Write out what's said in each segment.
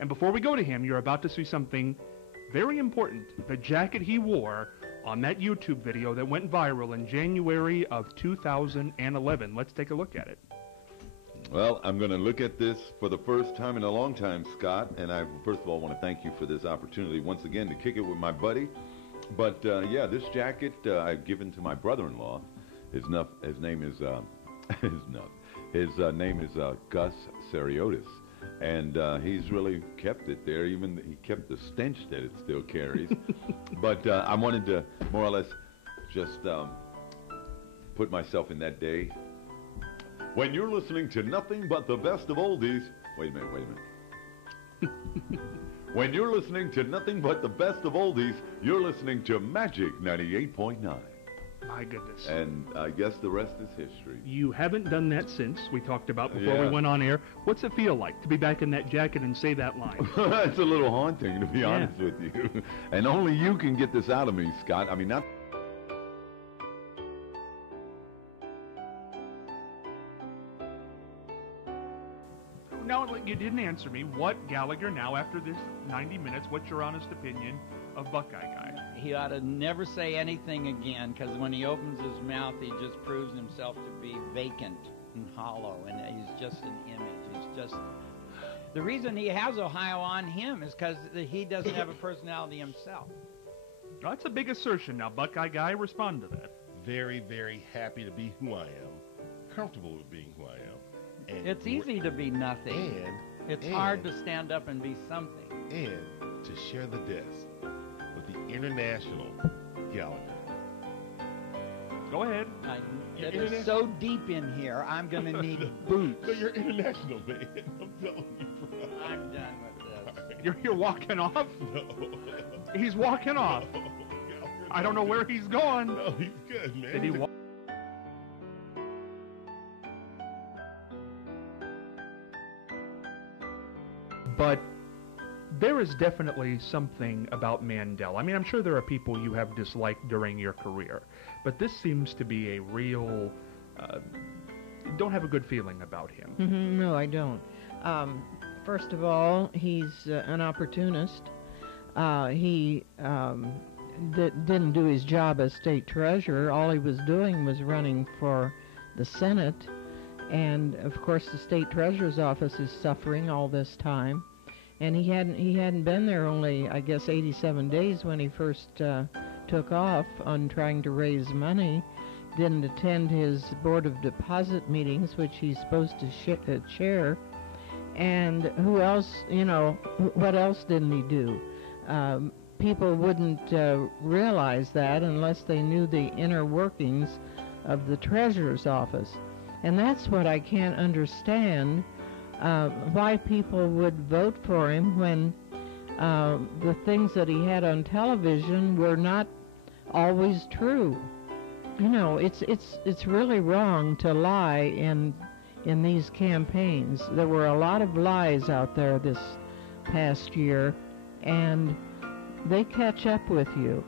And before we go to him, you're about to see something very important. The jacket he wore on that YouTube video that went viral in January of 2011. Let's take a look at it. Well, I'm going to look at this for the first time in a long time, Scott, and I first of all want to thank you for this opportunity once again to kick it with my buddy. But yeah, this jacket I've given to my brother-in-law. His name is Gus Sariotis, and he's really kept it there. Even he kept the stench that it still carries. But I wanted to more or less just put myself in that day. When you're listening to nothing but the best of oldies, wait a minute. When you're listening to nothing but the best of oldies, you're listening to Magic 98.9. My goodness. And I guess the rest is history. You haven't done that since we talked about before we went on air. What's it feel like to be back in that jacket and say that line? It's a little haunting, to be honest with you. And only you can get this out of me, Scott. I mean, not... Now, you didn't answer me. What, Gallagher, now after this 90 minutes, what's your honest opinion of Buckeye Guy? He ought to never say anything again, because when he opens his mouth, he just proves himself to be vacant and hollow, and he's just an image. He's just... The reason he has Ohio on him is because he doesn't have a personality himself. Well, that's a big assertion. Now, Buckeye Guy, respond to that. Very, very happy to be who I am. Comfortable with being who I am. And it's easy to be nothing. It's hard to stand up and be something. And to share the desk with the international Gallagher. Go ahead. It is so deep in here, I'm going to need boots. So you're international, man. I'm telling you, bro. I'm done with this. You're walking off? No. He's walking off. No. I don't know where he's going. No, he's good, man. Did he walk? But there is definitely something about Mandel. I mean, I'm sure there are people you have disliked during your career, but this seems to be a real, don't have a good feeling about him. No, I don't. First of all, he's an opportunist. He didn't do his job as state treasurer. All he was doing was running for the Senate. And of course the state treasurer's office is suffering all this time. And he hadn't been there only, I guess, 87 days when he first took off on trying to raise money. Didn't attend his board of deposit meetings, which he's supposed to chair. And who else, what else didn't he do? People wouldn't realize that unless they knew the inner workings of the treasurer's office. And that's what I can't understand, why people would vote for him when the things that he had on television were not always true. It's really wrong to lie in these campaigns. There were a lot of lies out there this past year, and they catch up with you.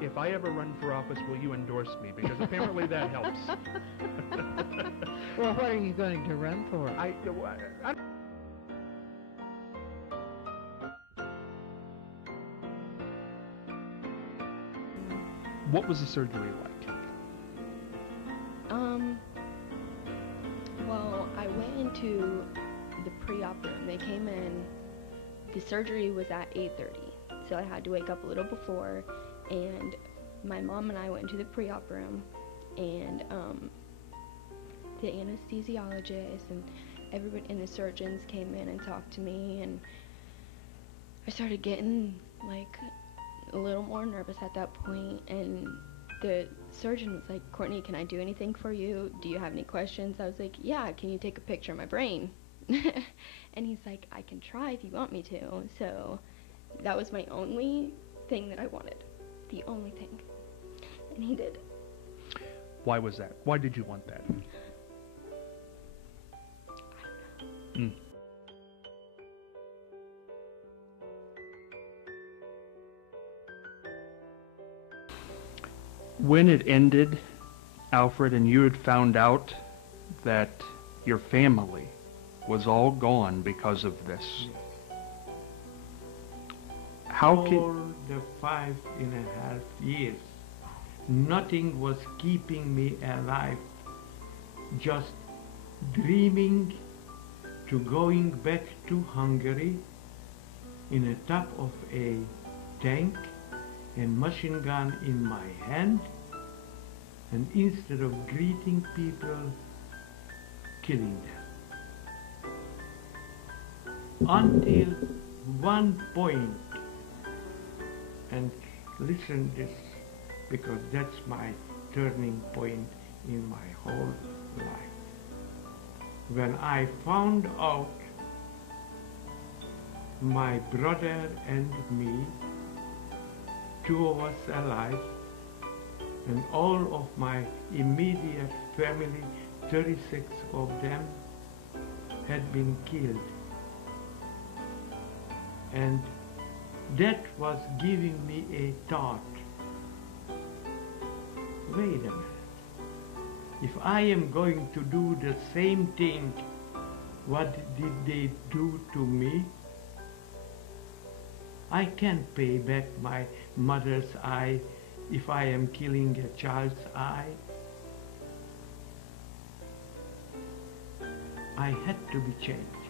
If I ever run for office, will you endorse me? Because apparently that helps. Well, what are you going to run for? What was the surgery like? Well, I went into the pre-op room. They came in. The surgery was at 8:30, so I had to wake up a little before. And my mom and I went into the pre-op room, and the anesthesiologist and everybody and the surgeons came in and talked to me, and I started getting like a little more nervous at that point. And the surgeon was like, "Courtney, can I do anything for you? Do you have any questions?" I was like, "Yeah, can you take a picture of my brain?" And he's like, "I can try if you want me to." So that was my only thing that I wanted. The only thing. And he did. Why was that? Why did you want that? I don't know. When it ended, Alfred, and you had found out that your family was all gone because of this, How all can the 5.5 years, nothing was keeping me alive. Just dreaming to going back to Hungary in the top of a tank and machine gun in my hand, and instead of greeting people, killing them. Until one point, and listen this, because that's my turning point in my whole life. When I found out my brother and me, two of us alive, and all of my immediate family, 36 of them, had been killed. And that was giving me a thought. Wait a minute. If I am going to do the same thing, what did they do to me? I can't pay back my mother's eye if I am killing a child's eye. I had to be changed.